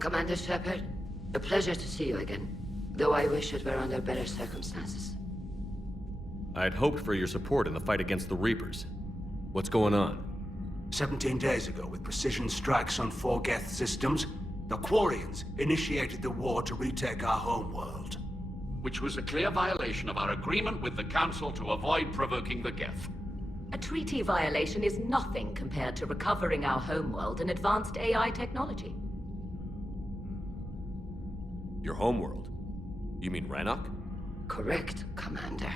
Commander Shepard, a pleasure to see you again, though I wish it were under better circumstances. I had hoped for your support in the fight against the Reapers. What's going on? 17 days ago, with precision strikes on 4 Geth systems, the Quarians initiated the war to retake our homeworld. Which was a clear violation of our agreement with the Council to avoid provoking the Geth. A treaty violation is nothing compared to recovering our homeworld and advanced AI technology. Your homeworld? You mean Rannoch? Correct, Commander.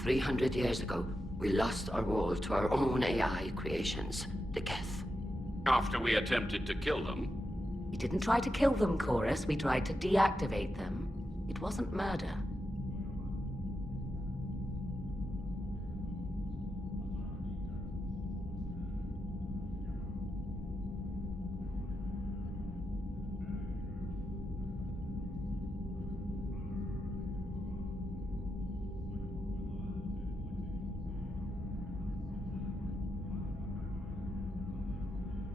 300 years ago, we lost our world to our own AI creations, the Geth. After we attempted to kill them. We didn't try to kill them, Chorus. We tried to deactivate them. It wasn't murder.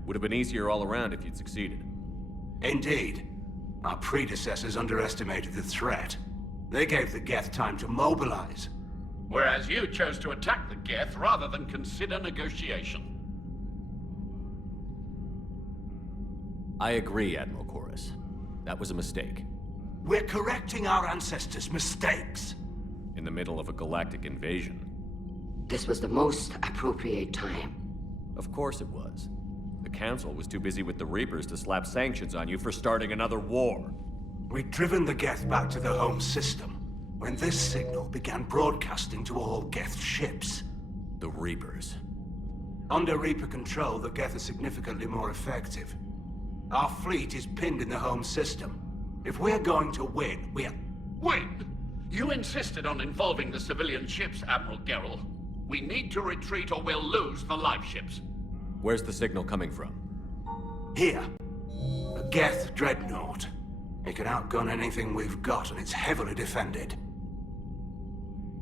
Would have been easier all around if you'd succeeded. Indeed. Our predecessors underestimated the threat. They gave the Geth time to mobilize. Whereas you chose to attack the Geth rather than consider negotiation. I agree, Admiral Chorus. That was a mistake. We're correcting our ancestors' mistakes. In the middle of a galactic invasion. This was the most appropriate time. Of course it was. The Council was too busy with the Reapers to slap sanctions on you for starting another war. We'd driven the Geth back to the home system, when this signal began broadcasting to all Geth ships. The Reapers. Under Reaper control, the Geth are significantly more effective. Our fleet is pinned in the home system. If we're going to win, Win? You insisted on involving the civilian ships, Admiral Gerrel. We need to retreat or we'll lose the live ships. Where's the signal coming from? Here. A Geth dreadnought. It can outgun anything we've got, and it's heavily defended.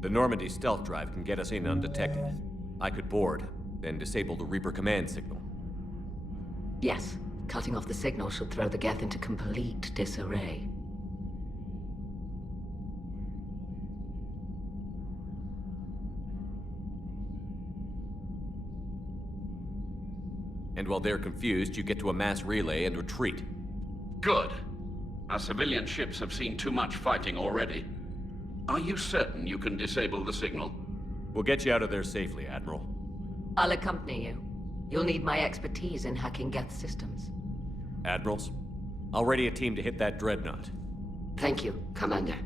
The Normandy stealth drive can get us in undetected. I could board, then disable the Reaper command signal. Yes, cutting off the signal should throw the Geth into complete disarray. And while they're confused, you get to a mass relay and retreat. Good. Our civilian ships have seen too much fighting already. Are you certain you can disable the signal? We'll get you out of there safely, Admiral. I'll accompany you. You'll need my expertise in hacking Geth systems. Admirals, I'll ready a team to hit that dreadnought. Thank you, Commander.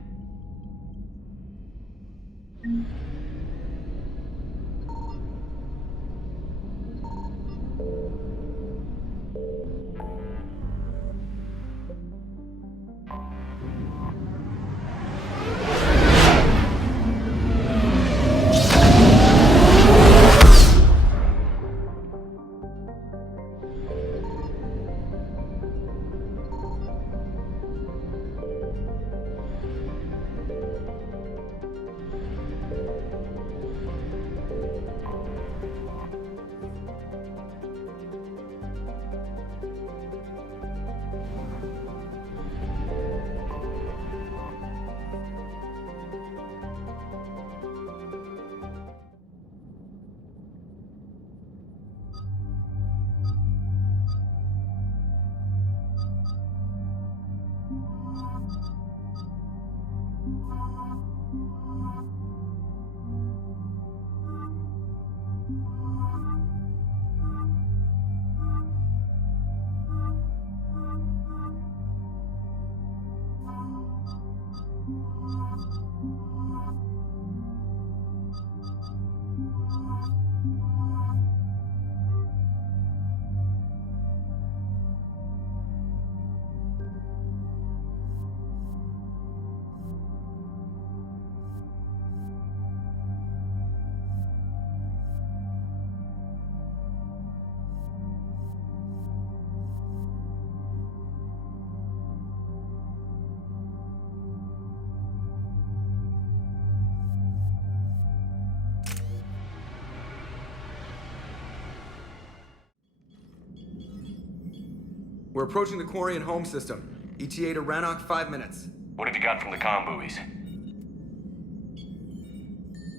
We're approaching the quarry and home system. ETA to Rannoch, 5 minutes. What have you got from the comm buoys?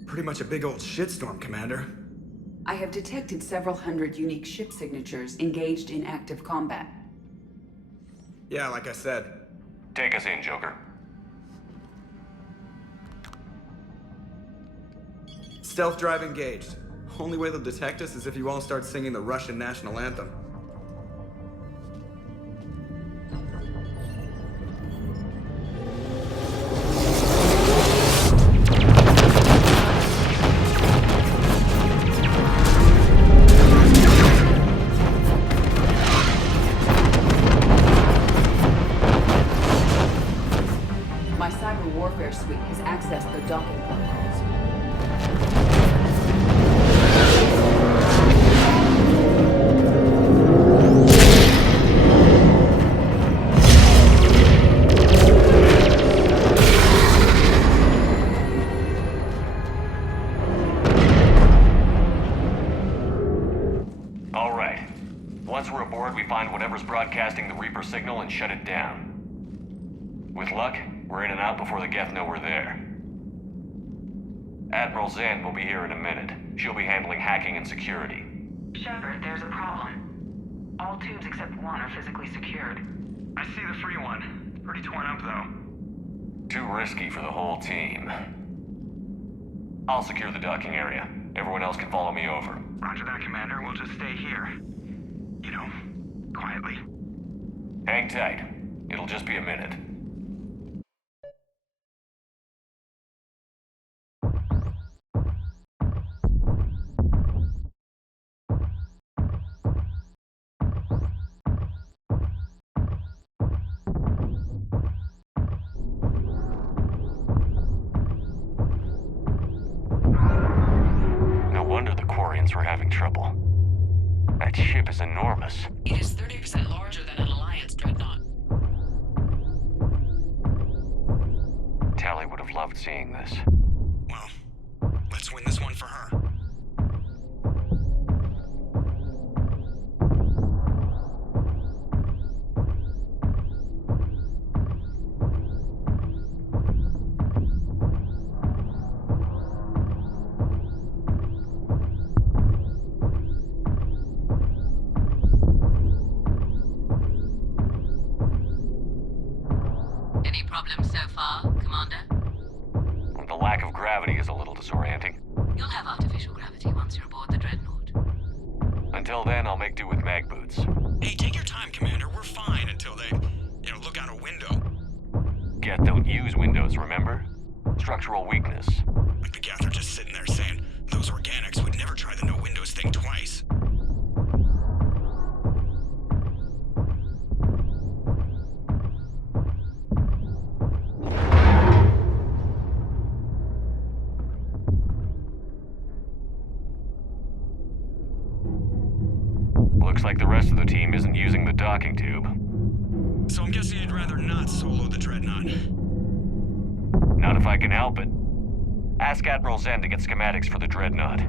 Pretty much a big old shitstorm, Commander. I have detected several hundred unique ship signatures engaged in active combat. Yeah, like I said. Take us in, Joker. Stealth drive engaged. Only way they'll detect us is if you all start singing the Russian national anthem. My cyber warfare suite has accessed their docking protocols. All right. Once we're aboard, we find whatever's broadcasting the Reaper signal and shut it down. With luck, we're in and out before the Geth know we're there. Admiral Zand will be here in a minute. She'll be handling hacking and security. Shepard, there's a problem. All tubes except one are physically secured. I see the free one. It's pretty torn up, though. Too risky for the whole team. I'll secure the docking area. Everyone else can follow me over. Roger that, Commander. We'll just stay here. You know, quietly. Hang tight. It'll just be a minute. No wonder the Quarians were having trouble. That ship is enormous. It is 30% larger than an Alliance dreadnought. Tali would have loved seeing this. Well, let's win this one for her. Any problems so far, Commander? The lack of gravity is a little disorienting. You'll have artificial gravity once you're aboard the dreadnought. Until then, I'll make do with mag boots. Hey, take your time, Commander. We're fine until they, look out a window. Geth don't use windows, remember? Structural weakness. Like the Geth are just sitting there saying, those organics would never try the no windows thing twice. Looks like the rest of the team isn't using the docking tube. So I'm guessing you'd rather not solo the dreadnought. Not if I can help it. Ask Admiral Zen to get schematics for the dreadnought.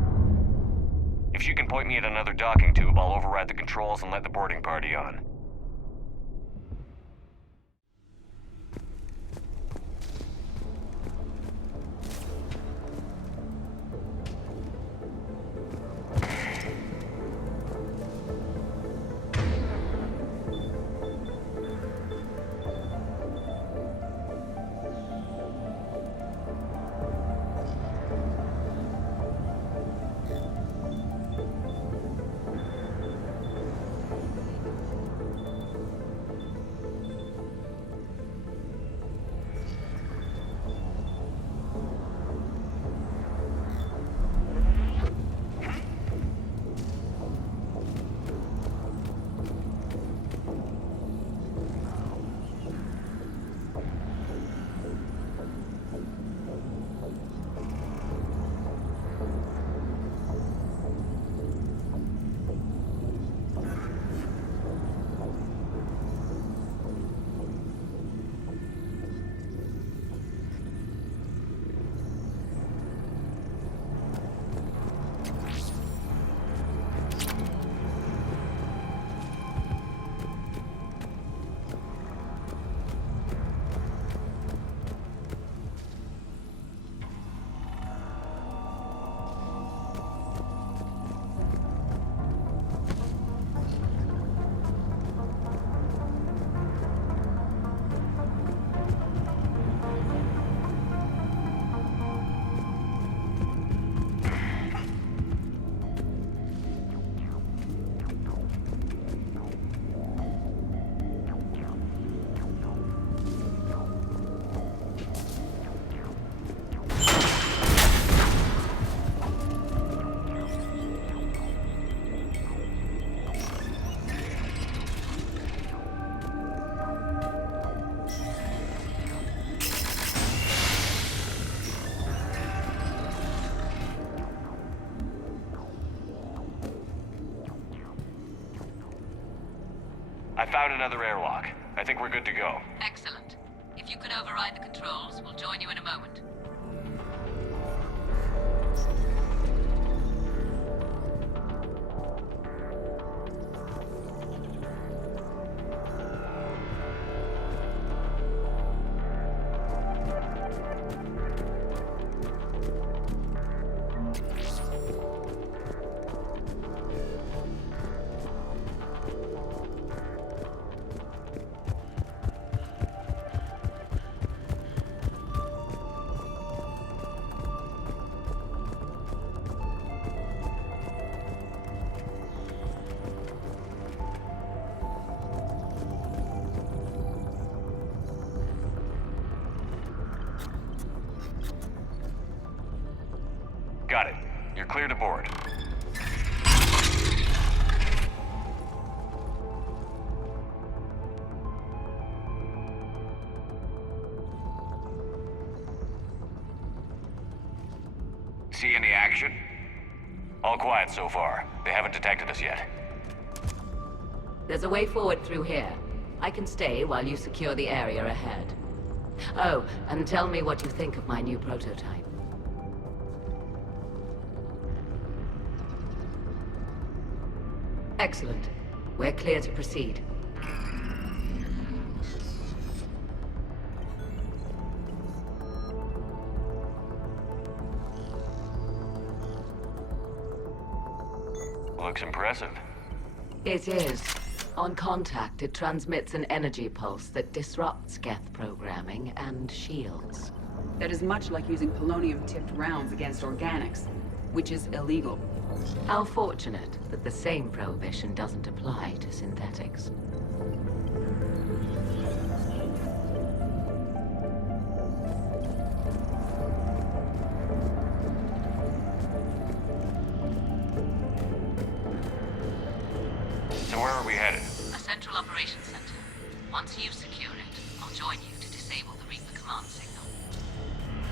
If she can point me at another docking tube, I'll override the controls and let the boarding party on. found another airlock. I think we're good to go. Excellent. If you can override the controls, we'll join you in a moment. Got it. You're clear to board. See any action? All quiet so far. They haven't detected us yet. There's a way forward through here. I can stay while you secure the area ahead. Oh, and tell me what you think of my new prototype. Excellent. We're clear to proceed. Looks impressive. It is. On contact, it transmits an energy pulse that disrupts Geth programming and shields. That is much like using polonium-tipped rounds against organics, which is illegal. How fortunate that the same prohibition doesn't apply to synthetics. So where are we headed? A central operations center. Once you secure it, I'll join you to disable the Reaper command signal.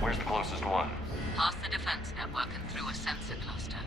Where's the closest one? Past the defense network and through a sensor cluster.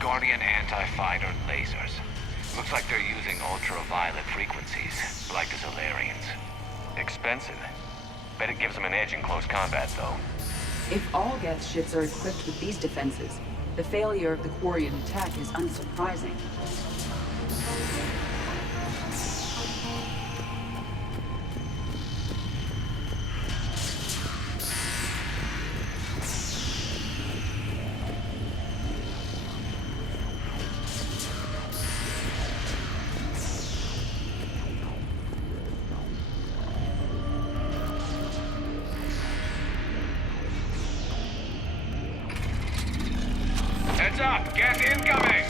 Guardian anti-fighter lasers. Looks like they're using ultraviolet frequencies, like the Solarians. Expensive. Bet it gives them an edge in close combat, though. If all Geth ships are equipped with these defenses, the failure of the Quarian attack is unsurprising. Heads up! Gas incoming!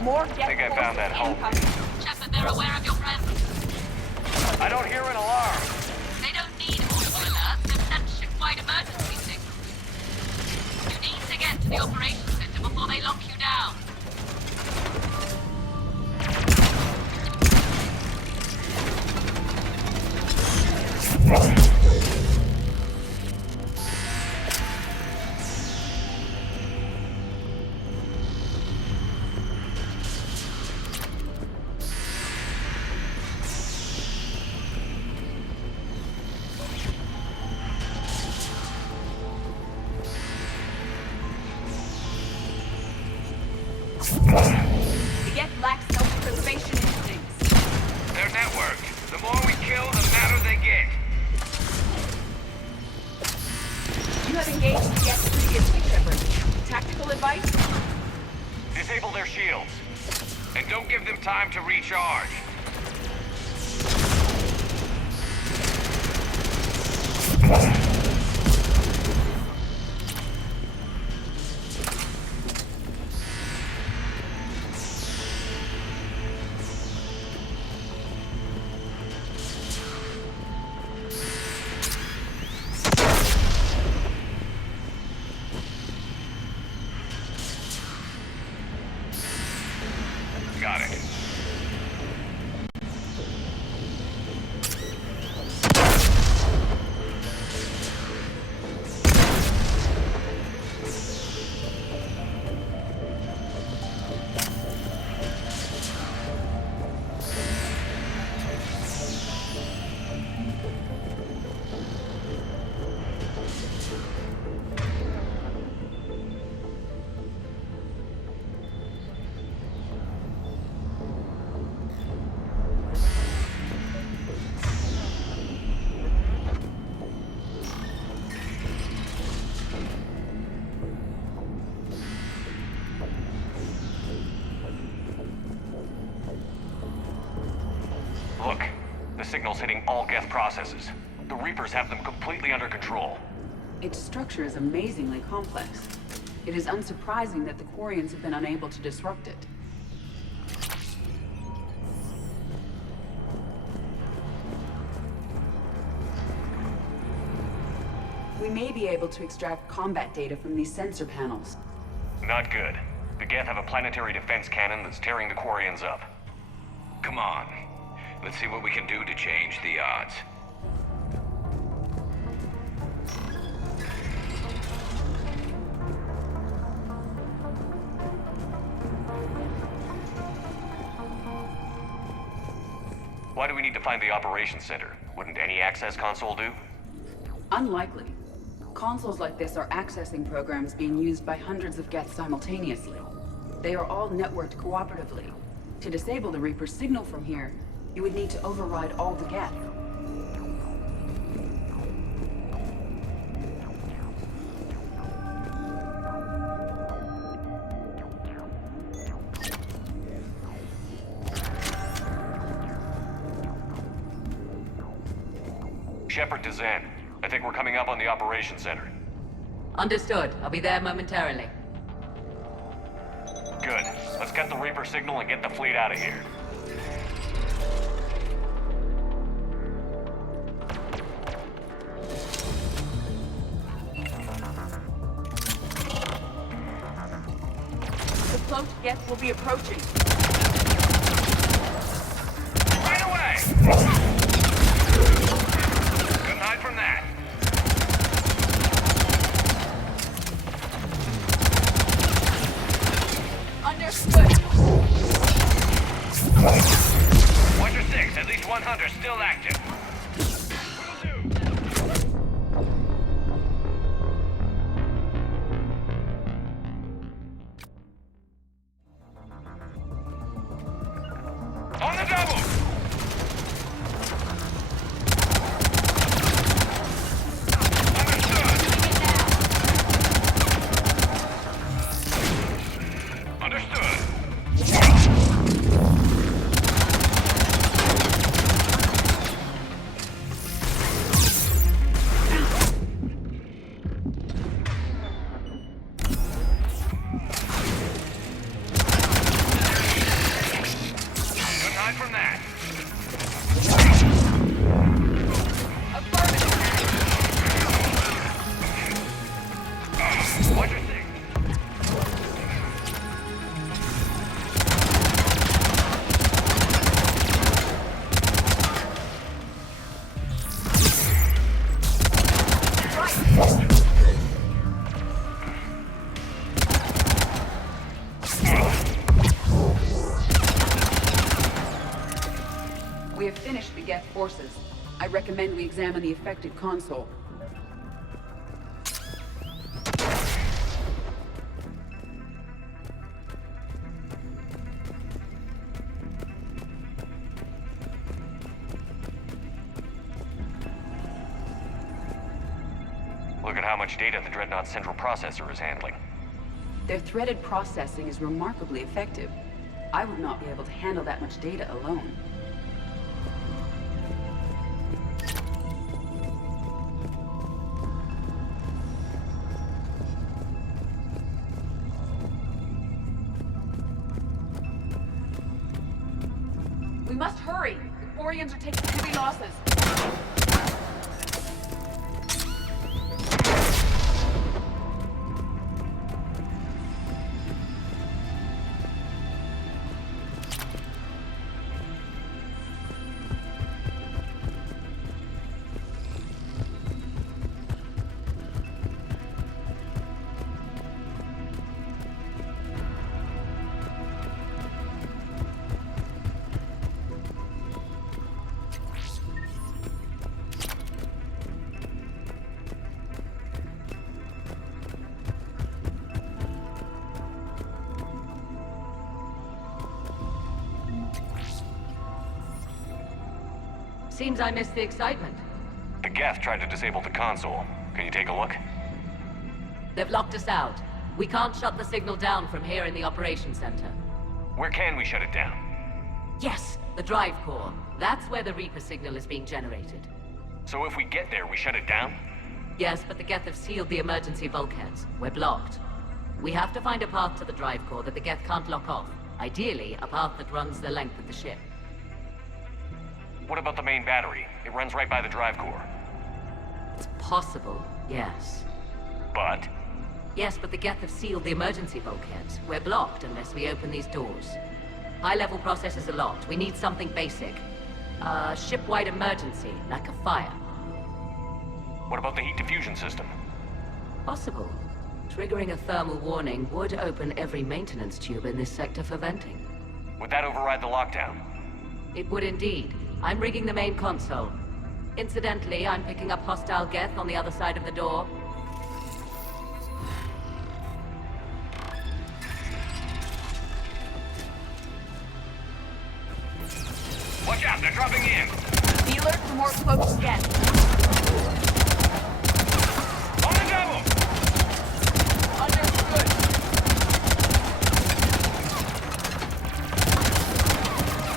More I think I found that hole. Check that they're aware of your presence. I don't hear an alarm. They don't need audible alerts. They've sent ship-wide emergency signals. You need to get to the operations center before they lock you down. The Geth lack self-preservation instincts. They're networked. The more we kill, the madder they get. You have engaged the Geth previously, Shepard. Tactical advice? Disable their shields. And don't give them time to recharge. Got it. Look, the signal's hitting all Geth processes. The Reapers have them completely under control. Its structure is amazingly complex. It is unsurprising that the Quarians have been unable to disrupt it. We may be able to extract combat data from these sensor panels. Not good. The Geth have a planetary defense cannon that's tearing the Quarians up. Come on. Let's see what we can do to change the odds. Why do we need to find the operations center? Wouldn't any access console do? Unlikely. Consoles like this are accessing programs being used by hundreds of Geth simultaneously. They are all networked cooperatively. To disable the Reaper's signal from here, you would need to override all the Geth. Shepard to Zen. I think we're coming up on the operations center. Understood. I'll be there momentarily. Good. Let's get the Reaper signal and get the fleet out of here. The cloaked Geth will be approaching. Right away! Couldn't hide from that. Understood. Watch your six. At least one hunter still active. On the double! We have finished the Geth forces. I recommend we examine the affected console. Look at how much data the Dreadnought's central processor is handling. Their threaded processing is remarkably effective. I would not be able to handle that much data alone. We must hurry! The Quarians are taking heavy losses. Seems I missed the excitement. The Geth tried to disable the console. Can you take a look? They've locked us out. We can't shut the signal down from here in the operations center. Where can we shut it down? Yes, the drive core. That's where the Reaper signal is being generated. So if we get there, we shut it down? Yes, but the Geth have sealed the emergency bulkheads. We're blocked. We have to find a path to the drive core that the Geth can't lock off. Ideally, a path that runs the length of the ship. What about the main battery? It runs right by the drive core. It's possible, yes. But? Yes, but the Geth have sealed the emergency bulkheads. We're blocked unless we open these doors. High-level processes are locked. We need something basic. Ship-wide emergency, like a fire. What about the heat diffusion system? Possible. Triggering a thermal warning would open every maintenance tube in this sector for venting. Would that override the lockdown? It would indeed. I'm rigging the main console. Incidentally, I'm picking up hostile Geth on the other side of the door. Watch out, they're dropping in! Be alert for more cloaked Geth. On the double! Understood.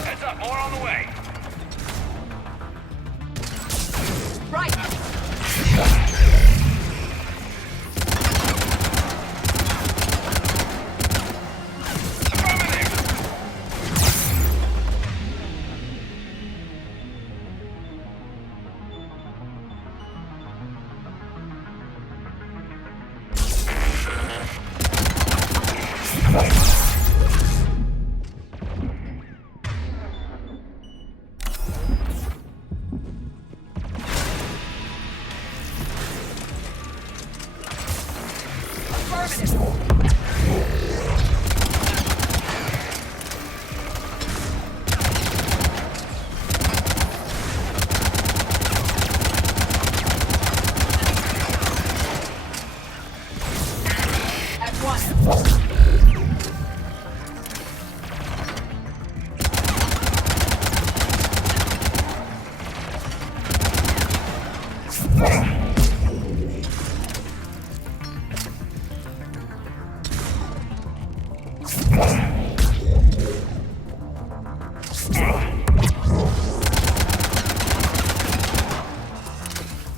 Heads up, more on the way! Right!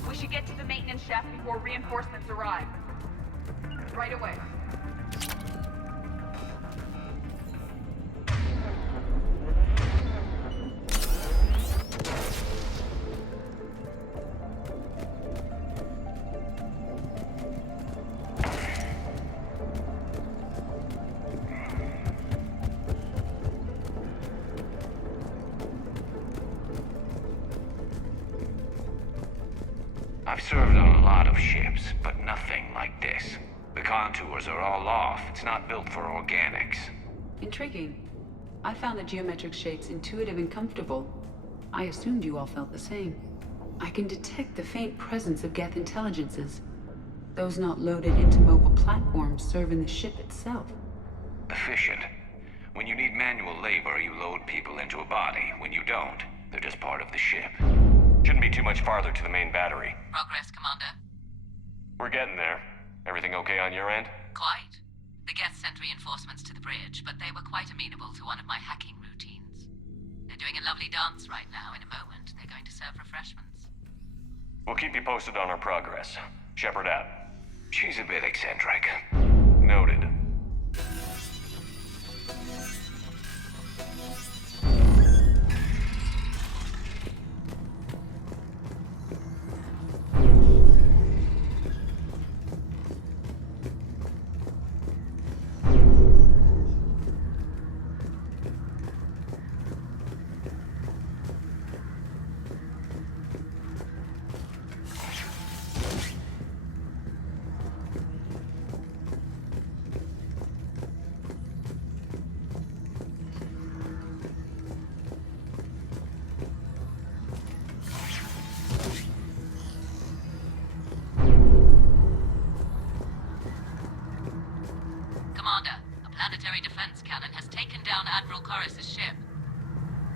We should get to the maintenance shaft before reinforcements arrive. Right away. I've served on a lot of ships, but nothing like this. The contours are all off. It's not built for organics. Intriguing. I found the geometric shapes intuitive and comfortable. I assumed you all felt the same. I can detect the faint presence of Geth intelligences. Those not loaded into mobile platforms serving the ship itself. Efficient. When you need manual labor, you load people into a body. When you don't, they're just part of the ship. Shouldn't be too much farther to the main battery. Progress, Commander. We're getting there. Everything okay on your end? Quite. The Geth sent reinforcements to the bridge, but they were quite amenable to one of my hacking routines. They're doing a lovely dance right now. In a moment, they're going to serve refreshments. We'll keep you posted on our progress. Shepard out. She's a bit eccentric. Noted.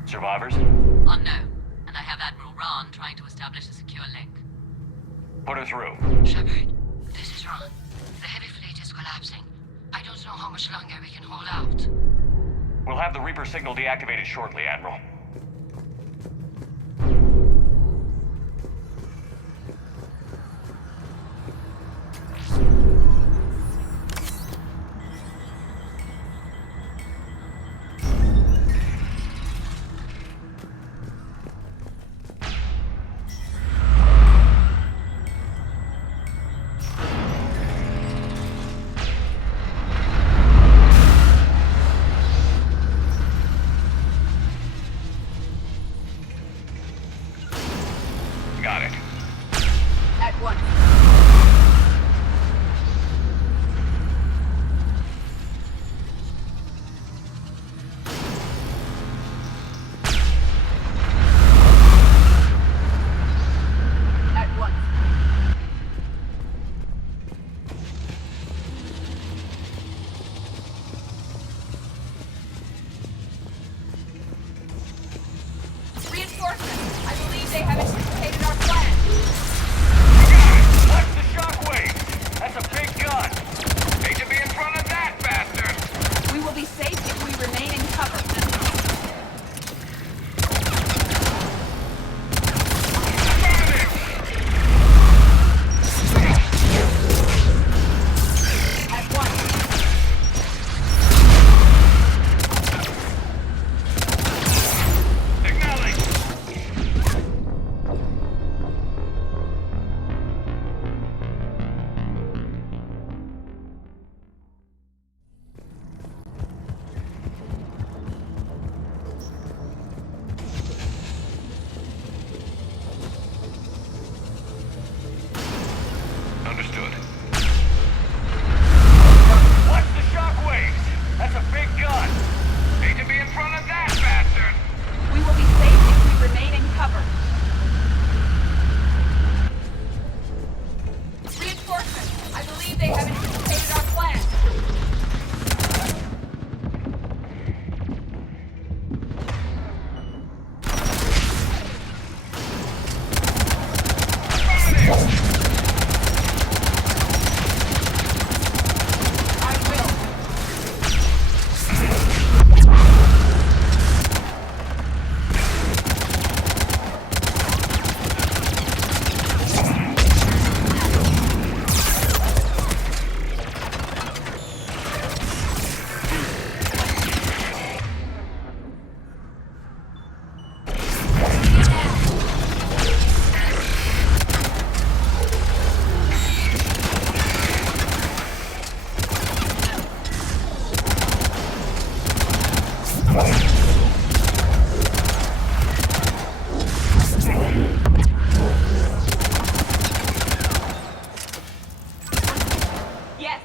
Survivors? Unknown. And I have Admiral Rahn trying to establish a secure link. Put her through. Shepard, this is Ron. The heavy fleet is collapsing. I don't know how much longer we can hold out. We'll have the Reaper signal deactivated shortly, Admiral. Got it. At once. At once. Reinforcements! I believe they have anticipated our plan. Watch the shockwave! That's a big gun! Hate to be in front of that bastard! We will be safe if we remain in cover. At once. Acknowledge! Understood. Watch the shockwaves! That's a big gun! Hate to be in front of that bastard! We will be safe if we remain in cover. Reinforcements! I believe they have anticipated our plan. I will. Yes.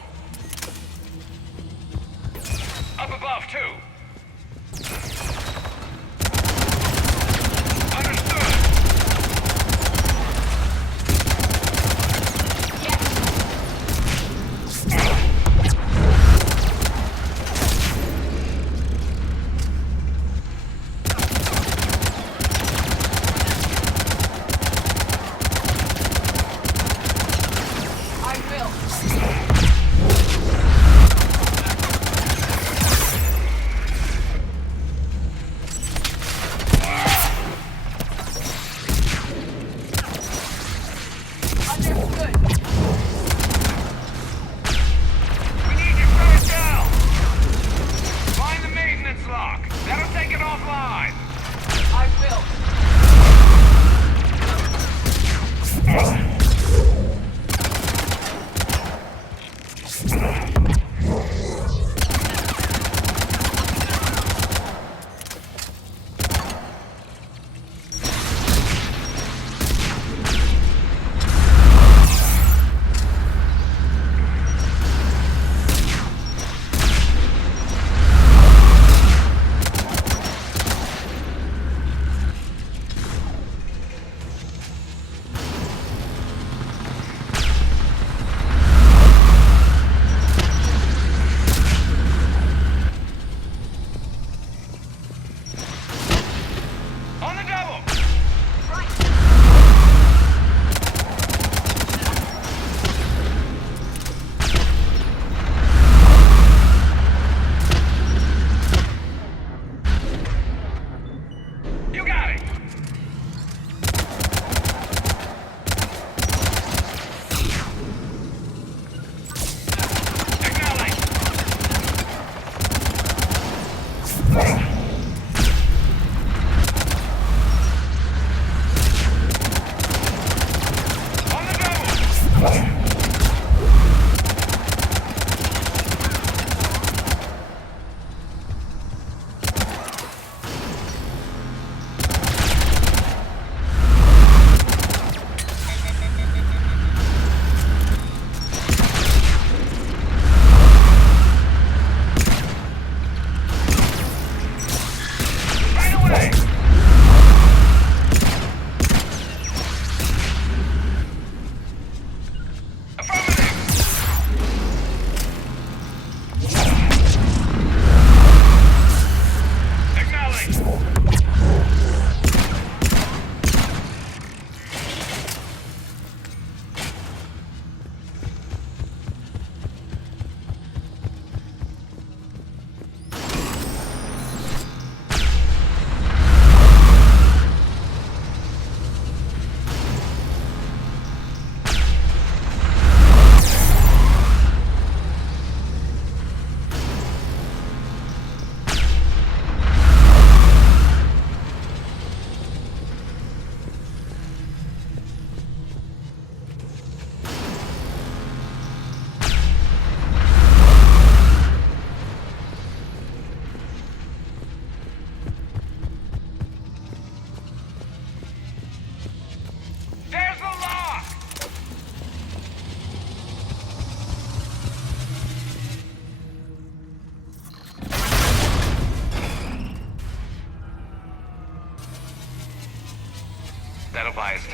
Up above, too! Understood! I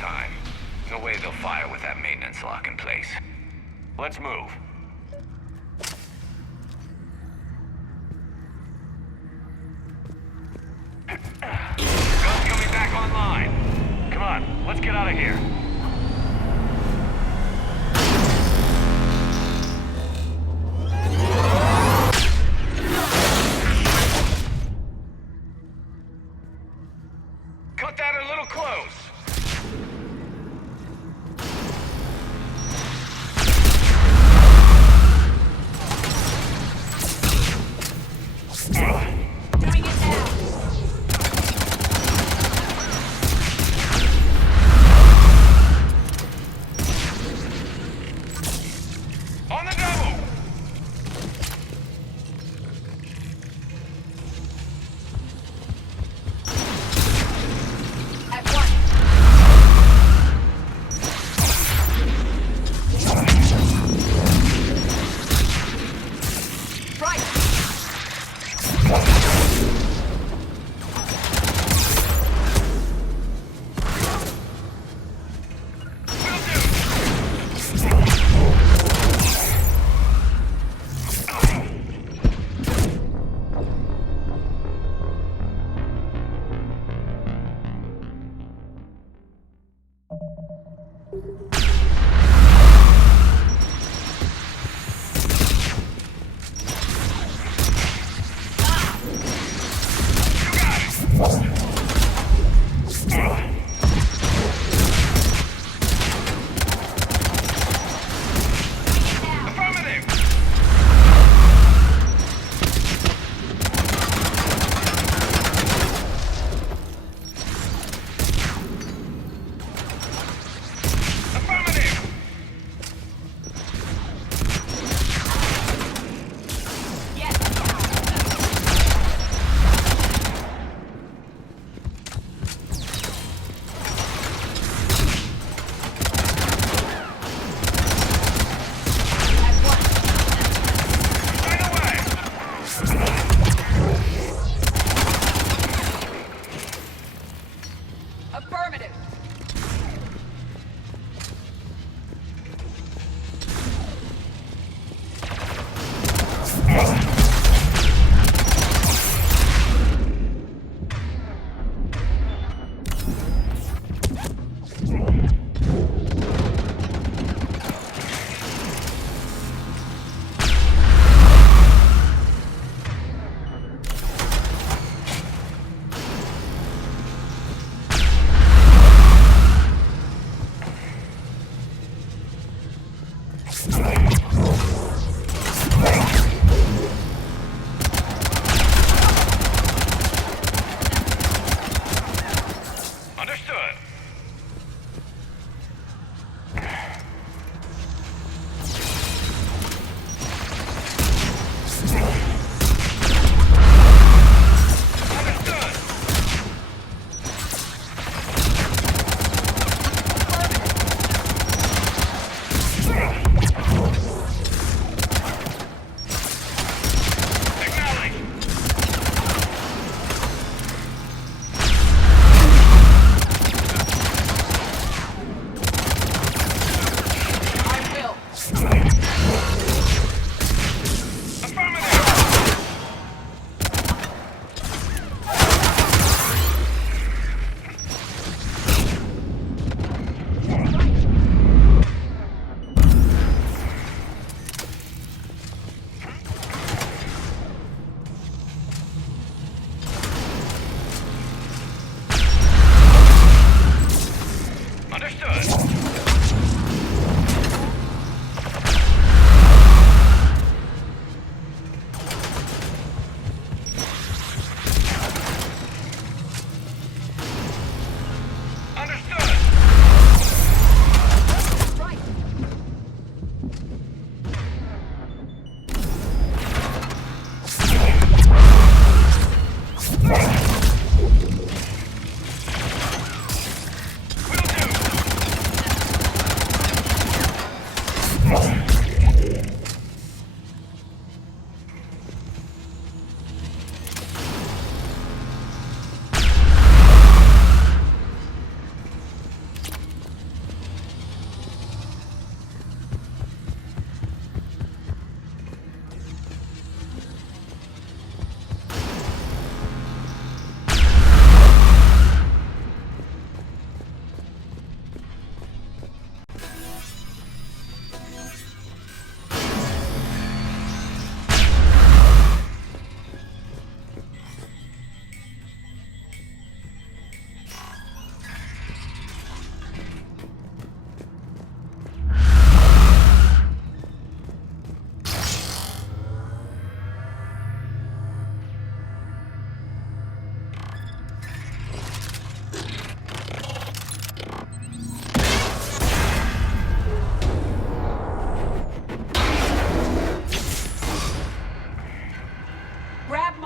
time. No way they'll fire with that maintenance lock in place. Let's move. Gun's coming back online. Come on, let's get out of here. Cut that a little close.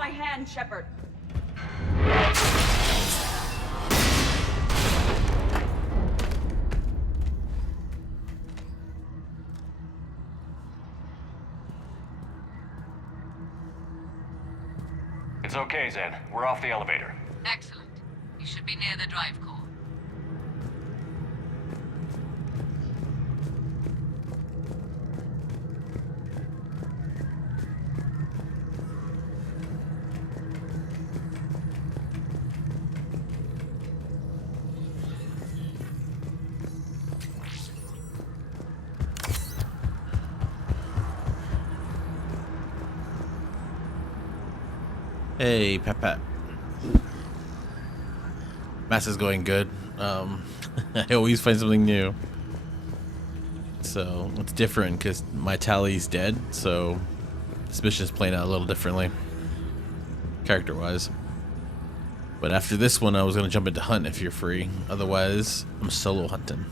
my hand, Shepard. It's okay, Zen. We're off the elevator. Excellent. You should be near the drive core. Hey, Pep. Mass is going good. I always find something new. So it's different because my tally's dead. So this mission's playing out a little differently, character-wise. But after this one, I was gonna jump into hunt if you're free. Otherwise, I'm solo hunting.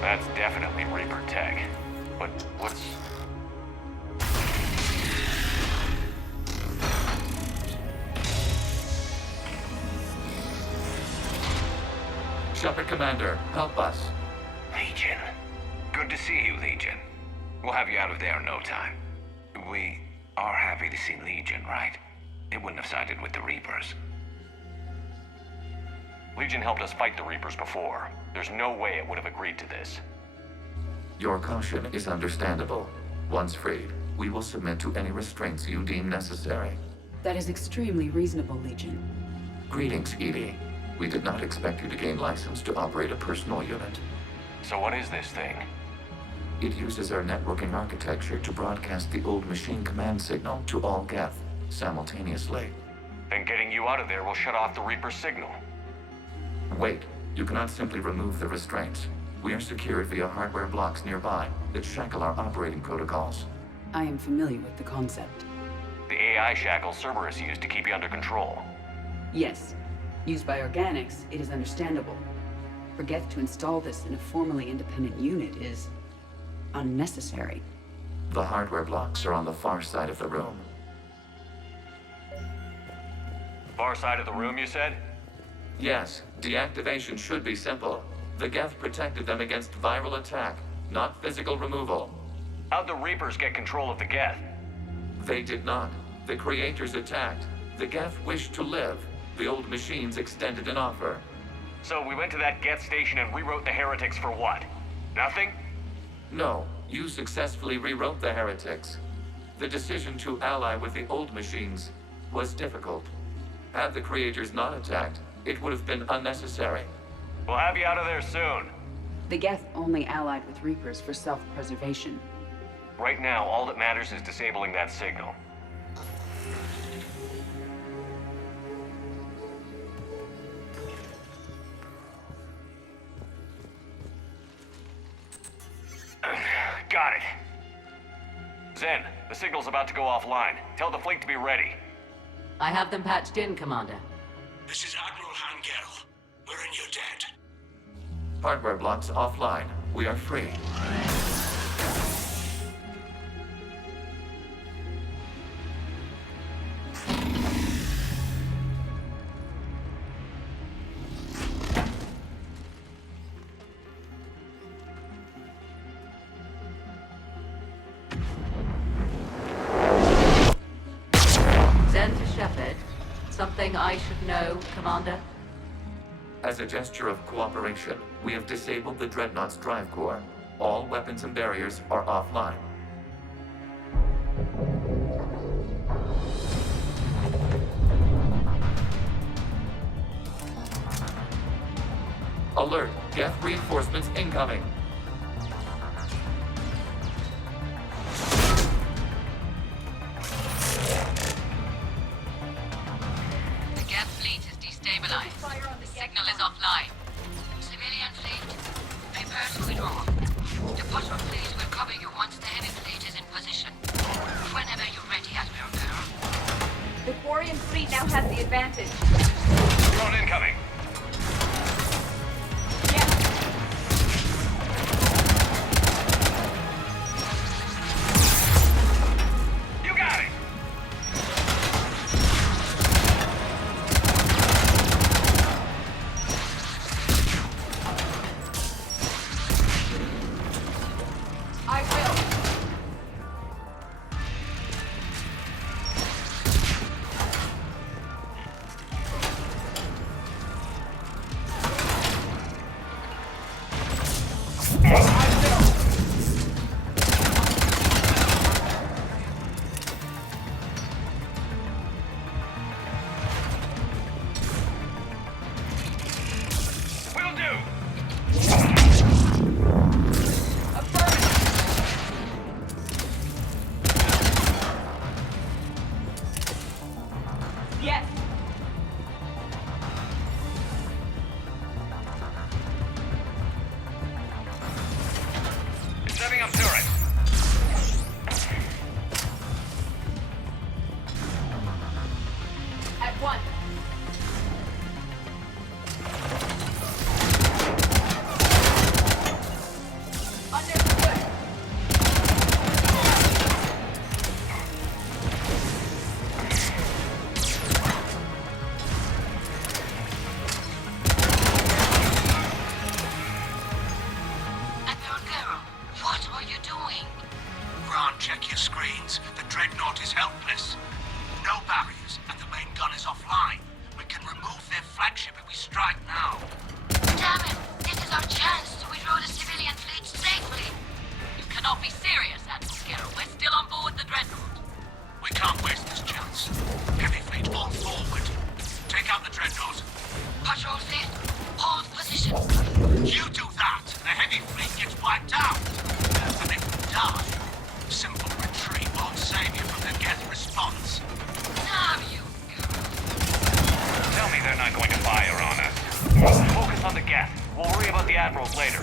That's definitely Reaper tech. But what's... Shepard Commander, help us. Legion. Good to see you, Legion. We'll have you out of there in no time. We are happy to see Legion, right? It wouldn't have sided with the Reapers. Legion helped us fight the Reapers before. There's no way it would have agreed to this. Your caution is understandable. Once freed, we will submit to any restraints you deem necessary. That is extremely reasonable, Legion. Greetings, Edie. We did not expect you to gain license to operate a personal unit. So what is this thing? It uses our networking architecture to broadcast the old machine command signal to all Geth simultaneously. Then getting you out of there will shut off the Reaper signal. Wait, you cannot simply remove the restraints. We are secured via hardware blocks nearby that shackle our operating protocols. I am familiar with the concept. The AI shackle Cerberus used to keep you under control. Yes. Used by organics, it is understandable. For Geth to install this in a formally independent unit is unnecessary. The hardware blocks are on the far side of the room. Far side of the room, you said? Yes, deactivation should be simple. The Geth protected them against viral attack, not physical removal. How'd the Reapers get control of the Geth? They did not. The creators attacked. The Geth wished to live. The old machines extended an offer. So we went to that Geth station and rewrote the heretics for what? Nothing? No, you successfully rewrote the heretics. The decision to ally with the old machines was difficult. Had the creators not attacked, it would have been unnecessary. We'll have you out of there soon. The Geth only allied with Reapers for self-preservation. Right now, all that matters is disabling that signal. Got it. Zen, the signal's about to go offline. Tell the fleet to be ready. I have them patched in, Commander. This is Admiral Hangel. We're in your debt. Hardware blocks offline. We are free. Zen to Shepard. Something I should know, Commander? As a gesture of cooperation, we have disabled the Dreadnought's drive core. All weapons and barriers are offline. Alert! Geth reinforcements incoming! The Geth fleet is destabilized. The signal is offline. Civilian fleet, prepare to withdraw. The bottom fleet will cover you once the heavy fleet is in position. Whenever you're ready, Admiral Girl. Quarian fleet now has the advantage. Drone incoming. You got it. I will. Will do. Yes. Setting up turret. At one. Understood. Admiral Garrow, what are you doing? Grant, check your screens. The Dreadnought is helpless. No barriers, and the main gun is offline. We can remove their flagship if we strike now. Damn it! This is our chance to withdraw the civilian fleet safely. You cannot be serious, Admiral Garrow. We're still on board the Dreadnought. We can't waste this chance. Heavy fleet on forward. Take out the Dreadnought. Patrol fleet, hold position. You do that, the heavy fleet gets wiped out. And if we die, simple retreat won't save you from the Geth response. Damn you! Tell me they're not going to fire on us. Focus on the Geth. We'll worry about the admirals later.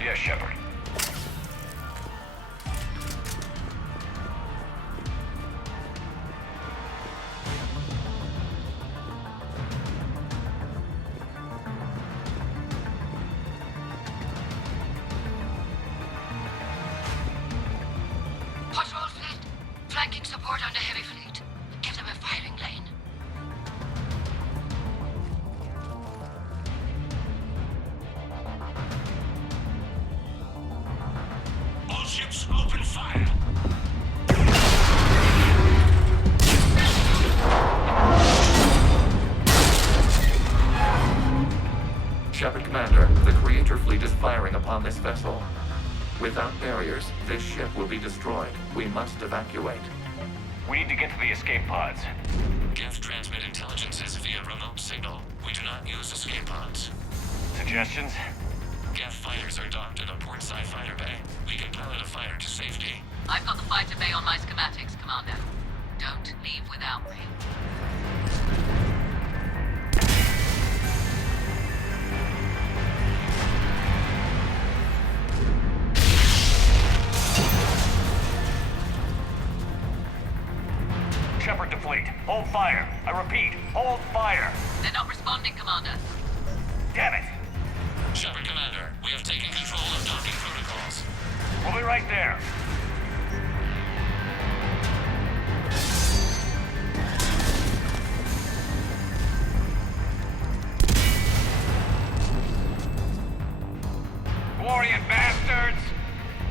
Yes, Shepard. Patrol fleet, flanking support on the heavy fleet. Give them a firing lane. All ships, open fire! Shepard Commander, the Creator fleet is firing upon this vessel. Without barriers, this ship will be destroyed. We must evacuate. We need to get to the escape pods. Geth transmit intelligences via remote signal. We do not use escape pods. Suggestions? Geth fighters are docked in a portside fighter bay. We can pilot a fighter to safety. I've got the fighter bay on my schematics, Commander. Don't leave without me. Shepard to fleet. Hold fire. I repeat, hold fire. They're not responding, Commander. Damn it. Shepard Commander, we have taken control of docking protocols. We'll be right there. Glorious bastards!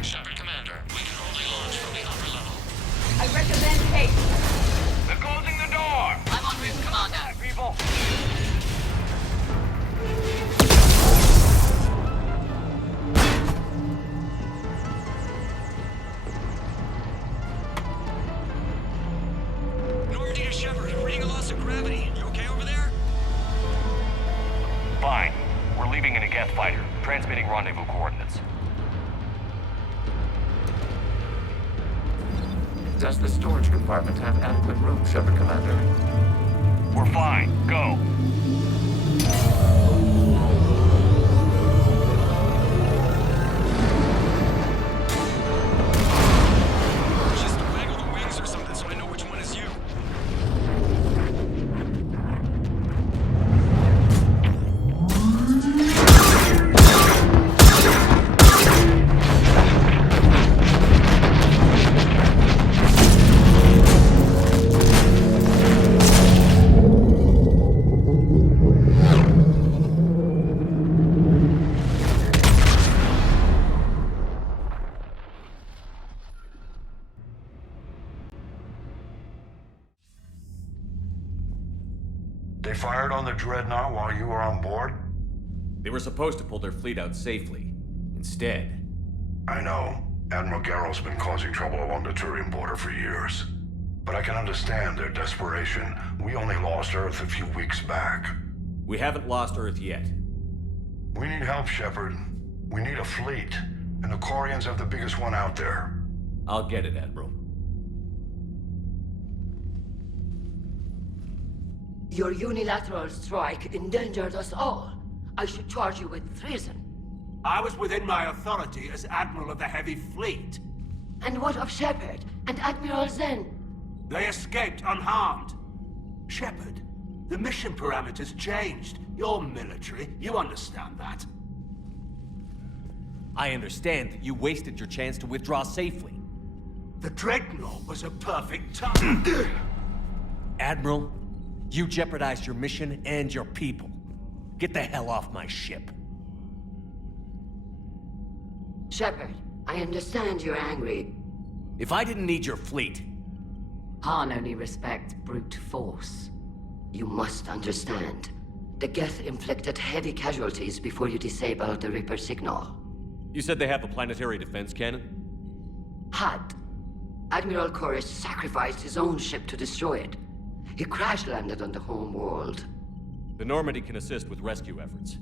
Shepard Commander, we can only launch from the upper level. I recommend haste. They're closing the door! I'm en route, Commander. Hi, people. Normandy to Shepard, reading a loss of gravity. You okay over there? Fine. We're leaving in a Geth fighter, transmitting rendezvous coordinates. Does the storage compartment have adequate room, Shepard Commander? We're fine. Go. Just waggle the wings or something so I know which one is you. They fired on the Dreadnought while you were on board? They were supposed to pull their fleet out safely. Instead... I know. Admiral Garrow's been causing trouble along the Turian border for years. But I can understand their desperation. We only lost Earth a few weeks back. We haven't lost Earth yet. We need help, Shepard. We need a fleet. And the Corians have the biggest one out there. I'll get it, Admiral. Your unilateral strike endangered us all. I should charge you with treason. I was within my authority as Admiral of the Heavy Fleet. And what of Shepard and Admiral Zen? They escaped unharmed. Shepard, the mission parameters changed. You're military, you understand that. I understand that you wasted your chance to withdraw safely. The Dreadnought was a perfect time. Admiral, you jeopardized your mission and your people. Get the hell off my ship. Shepard, I understand you're angry. If I didn't need your fleet... Han only respects brute force. You must understand. The Geth inflicted heavy casualties before you disabled the Reaper signal. You said they have a planetary defense cannon? Had. Admiral Koresh sacrificed his own ship to destroy it. He crash-landed on the home world. The Normandy can assist with rescue efforts.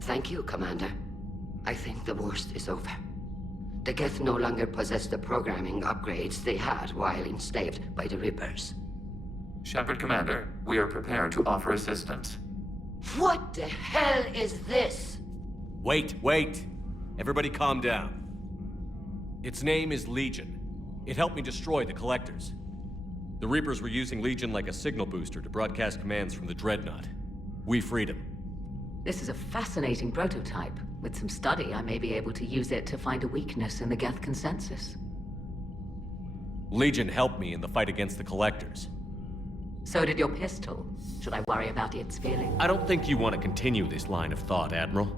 Thank you, Commander. I think the worst is over. The Geth no longer possess the programming upgrades they had while enslaved by the Reapers. Shepard Commander, we are prepared to offer assistance. What the hell is this? Wait. Everybody calm down. Its name is Legion. It helped me destroy the Collectors. The Reapers were using Legion like a signal booster to broadcast commands from the Dreadnought. We freed him. This is a fascinating prototype. With some study, I may be able to use it to find a weakness in the Geth consensus. Legion helped me in the fight against the Collectors. So did your pistol. Should I worry about its feelings? I don't think you want to continue this line of thought, Admiral.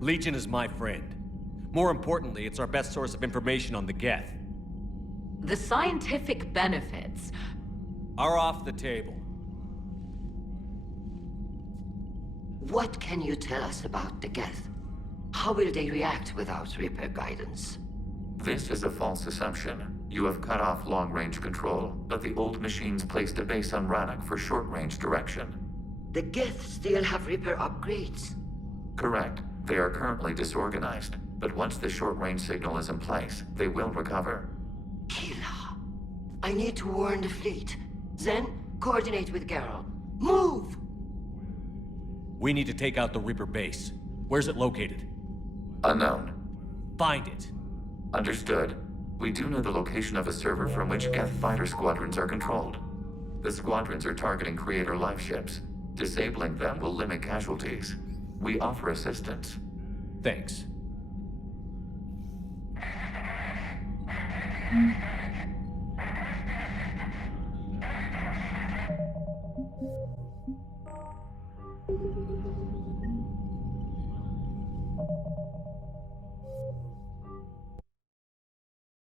Legion is my friend. More importantly, it's our best source of information on the Geth. The scientific benefits are off the table. What can you tell us about the Geth? How will they react without Reaper guidance? This is a false assumption. You have cut off long-range control, but the old machines placed a base on Rannoch for short-range direction. The Geth still have Reaper upgrades? Correct. They are currently disorganized, but once the short-range signal is in place, they will recover. Killa, I need to warn the fleet. Zen, coordinate with Geralt. Move! We need to take out the Reaper base. Where's it located? Unknown. Find it. Understood. We do know the location of a server from which Geth fighter squadrons are controlled. The squadrons are targeting Creator life ships. Disabling them will limit casualties. We offer assistance. Thanks.